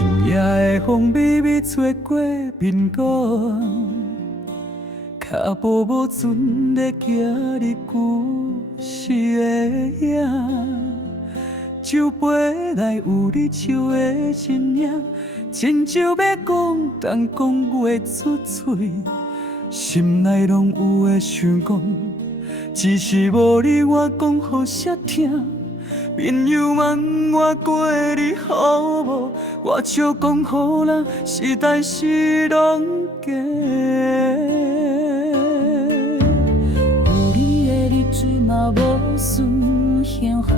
深夜的风微微吹过面孔，脚步无准地行入旧时的影，酒杯内有你笑的身影，亲像要讲，但讲袂出嘴，心内拢有的想讲，只是无你我讲予谁听。朋友问我过你好无，我笑讲予人是代志拢假。有你的日子嘛无算幸福，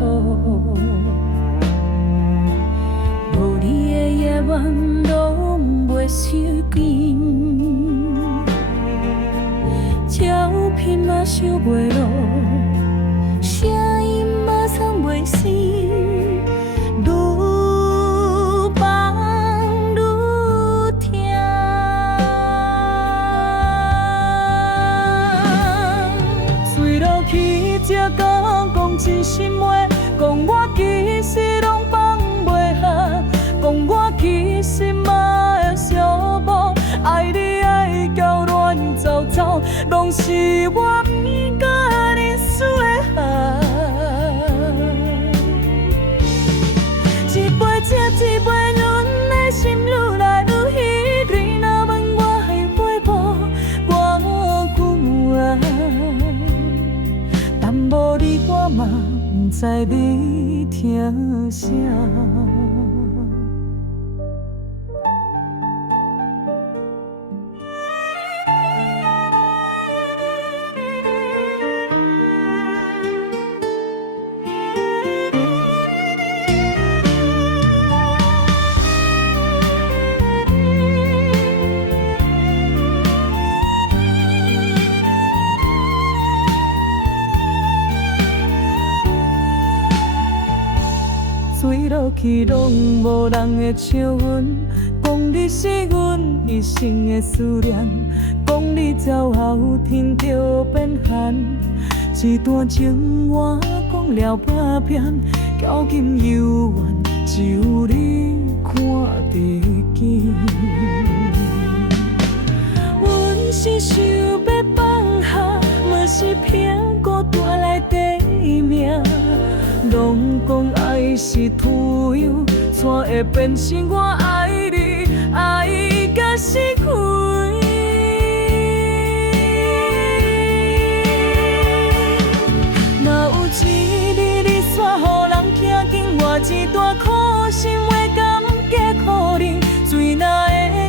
无你的夜晚拢袂收紧，照片嘛收袂落。声音嘛藏袂死，愈放愈痛。随落去才敢讲真心话，讲我其实拢放袂下，讲我其实嘛会小无，爱你爱到乱糟糟，拢是我不敢认输的害。一杯接一杯，阮的心愈来愈稀微。若问我还会无我久啊？但无你我嘛不知你听啥。随落去，拢无人会像阮，讲你是阮一生的思念，讲你走后天就变寒，一段情话讲了百遍，交金犹原只有你看得见。阮是想要放下，嘛是骗孤单来地命。拢讲爱是土壤，怎会变成我爱你，爱甲死去？若有一日你煞予人听见我一段苦心话，甘加可能，水若会